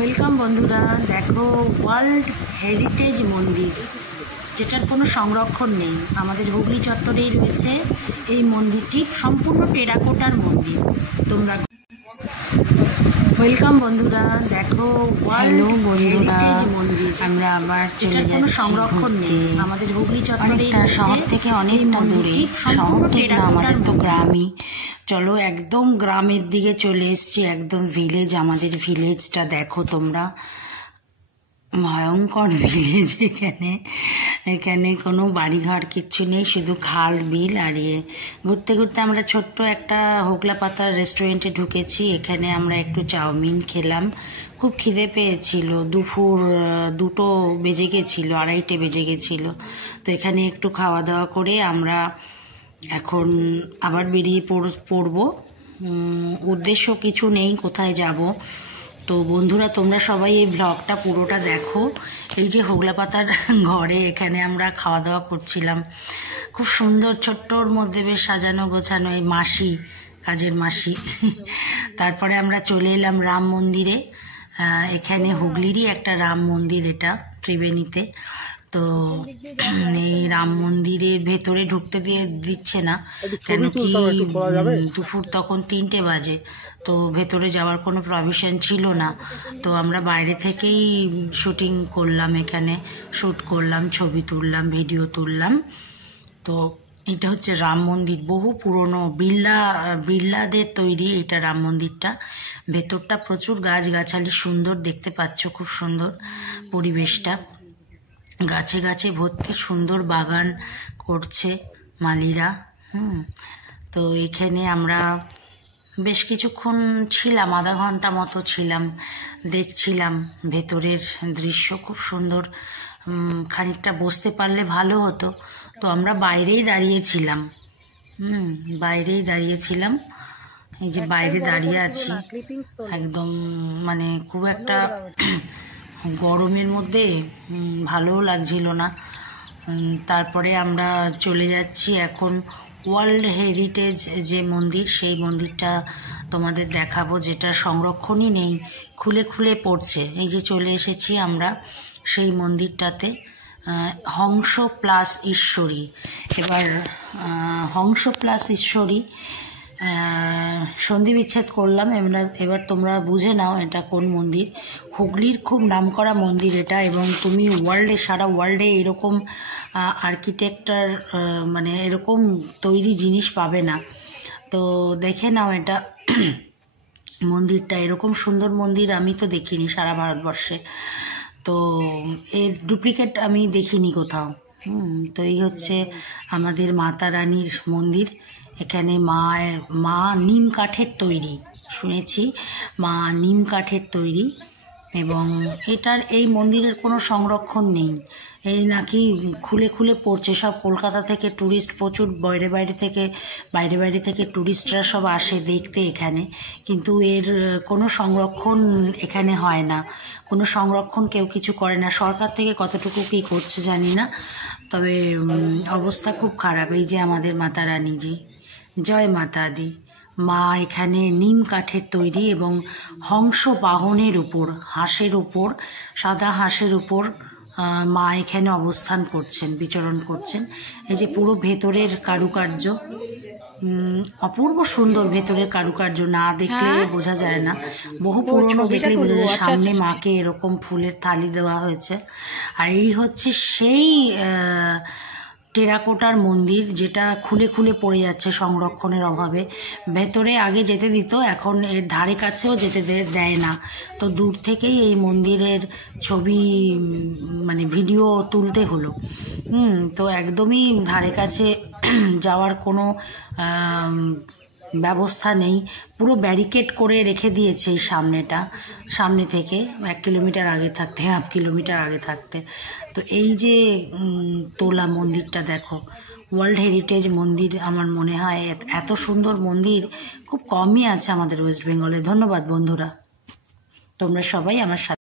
Welcome বন্ধুরা, দেখো world heritage মন্দির, যেটার কোনো সংরক্ষণ নেই। আমাদের হুগলি চত্বরেই রয়েছে এই মন্দিরটি, সম্পূর্ণ টেরাকোটার মন্দির। তোমরা ওয়েলকাম বন্ধুরা, দেখো ওয়ার্ল্ড হেরিটেজ মন্দির। আমরা আবার চলে কোনো যাচ্ছি সংরক্ষণ নেই। আমাদের হুগলি চত্বরেই শহর থেকে অনেকটা দূরে, শহর থেকে আমাদের তো গ্রামই। চলো একদম গ্রামের দিকে চলে এসছি, একদম ভিলেজ। আমাদের ভিলেজটা দেখো তোমরা, ভয়ঙ্কর ভিলেজ। এখানে কোনো বাড়িঘর কিচ্ছু নেই, শুধু খাল বিল। আর ঘুরতে ঘুরতে আমরা ছোট্ট একটা হোগলা পাতার রেস্টুরেন্টে ঢুকেছি। এখানে আমরা একটু চাউমিন খেলাম, খুব খিদে পেয়েছিল। দুপুর 2টো বেজে গেছিলো, 2:30 বেজে গেছিলো। তো এখানে একটু খাওয়া দাওয়া করে আমরা এখন আবার বেরিয়ে পড়বো। উদ্দেশ্য কিছু নেই, কোথায় যাব। তো বন্ধুরা, তোমরা সবাই এই ব্লগটা পুরোটা দেখো। এই যে হোগলা পাতার ঘরে এখানে আমরা খাওয়া দাওয়া করছিলাম, খুব সুন্দর, ছোট্টর মধ্যে বেশ সাজানো গোছানো। এই মাসি, কাজের মাসি। তারপরে আমরা চলে এলাম রাম মন্দিরে। এখানে হুগলিরই একটা রাম মন্দির, এটা ত্রিবেণীতে। তো এই রাম মন্দিরের ভেতরে ঢুকতে দিচ্ছে না, কেন কি দুপুর তখন 3টে বাজে। তো ভেতরে যাওয়ার কোনো প্রভিশন ছিল না। তো আমরা বাইরে থেকেই শুটিং করলাম, এখানে শ্যুট করলাম, ছবি তুললাম, ভিডিও তুললাম। তো এটা হচ্ছে রাম মন্দির, বহু পুরনো, বিড়লাদের তৈরি এটা রাম মন্দিরটা। ভেতরটা প্রচুর গাছগাছালি, সুন্দর দেখতে পাচ্ছ, খুব সুন্দর পরিবেশটা। গাছে গাছে ভর্তি, সুন্দর বাগান করছে মালিরা। তো এখানে আমরা বেশ কিছুক্ষণ ছিলাম, আধা ঘন্টা মতো ছিলাম, দেখছিলাম ভেতরের দৃশ্য, খুব সুন্দর। খানিকটা বসতে পারলে ভালো হতো। তো আমরা বাইরেই দাঁড়িয়েছিলাম, বাইরেই দাঁড়িয়েছিলাম। এই যে বাইরে দাঁড়িয়ে আছি, একদম মানে খুব একটা গরমের মধ্যে ভালোও লাগছিল না। তারপরে আমরা চলে যাচ্ছি এখন ওয়ার্ল্ড হেরিটেজ যে মন্দির, সেই মন্দিরটা তোমাদের দেখাবো, যেটা সংরক্ষণই নেই, খুলে খুলে পড়ছে। এই যে চলে এসেছি আমরা সেই মন্দিরটাতে, হংস প্লাস ঈশ্বরী। এবার হংস প্লাস ঈশ্বরী সন্ধি বিচ্ছেদ করলাম। এবার তোমরা বুঝে নাও এটা কোন মন্দির। হুগলির খুব নামকরা মন্দির এটা, এবং তুমি সারা ওয়ার্ল্ডে এরকম আর্কিটেকচার, মানে এরকম তৈরি জিনিস পাবে না। তো দেখে নাও এটা মন্দিরটা, এরকম সুন্দর মন্দির আমি তো দেখিনি সারা ভারতবর্ষে। তো এর ডুপ্লিকেট আমি দেখিনি কোথাও। তো এই হচ্ছে আমাদের মাতা রানীর মন্দির। এখানে মা নিম কাঠের তৈরি, শুনেছি মা নিম কাঠের তৈরি। এবং এই মন্দিরের কোনো সংরক্ষণ নেই, এই নাকি খুলে খুলে পড়ছে। সব কলকাতা থেকে ট্যুরিস্ট, প্রচুর বাইরে থেকে ট্যুরিস্টরা সব আসে দেখতে এখানে, কিন্তু এর কোনো সংরক্ষণ এখানে হয় না। কোনো সংরক্ষণ কেউ কিছু করে না। সরকার থেকে কতটুকু কী করছে জানি না, তবে অবস্থা খুব খারাপ। এই যে আমাদের মাতা রানীজি, জয় মাতা দি। মা এখানে নিম কাঠের তৈরি, এবং হংস বাহনের উপর, হাঁসের উপর, সাদা হাঁসের উপর মা এখানে অবস্থান করছেন, বিচরণ করছেন। এই যে পুরো ভেতরের কারুকার্য, অপূর্ব সুন্দর ভেতরের কারুকার্য, না দেখলে বোঝা যায় না। বহু পুরনো, দেখলে বোঝা যায়। সামনে মাকে এরকম ফুলের থালি দেওয়া হয়েছে। আর এই হচ্ছে সেই টেরাকোটার মন্দির, যেটা খুলে খুলে পড়ে যাচ্ছে সংরক্ষণের অভাবে। ভেতরে আগে যেতে দিত, এখন এর ধারে কাছেও যেতে দেয় না। তো দূর থেকেই এই মন্দিরের ছবি, মানে ভিডিও তুলতে হলো। তো একদমই ধারে কাছে যাওয়ার কোনো ব্যবস্থা নেই, পুরো ব্যারিকেড করে রেখে দিয়েছে এই সামনে থেকে 1 কিলোমিটার আগে থাকতে, 1/2 কিলোমিটার আগে থাকতে। তো এই যে তোলা মন্দিরটা দেখো, ওয়ার্ল্ড হেরিটেজ মন্দির। আমার মনে হয় এত সুন্দর মন্দির খুব কমই আছে আমাদের ওয়েস্ট বেঙ্গলে। ধন্যবাদ বন্ধুরা, তোমরা সবাই আমার সাথে।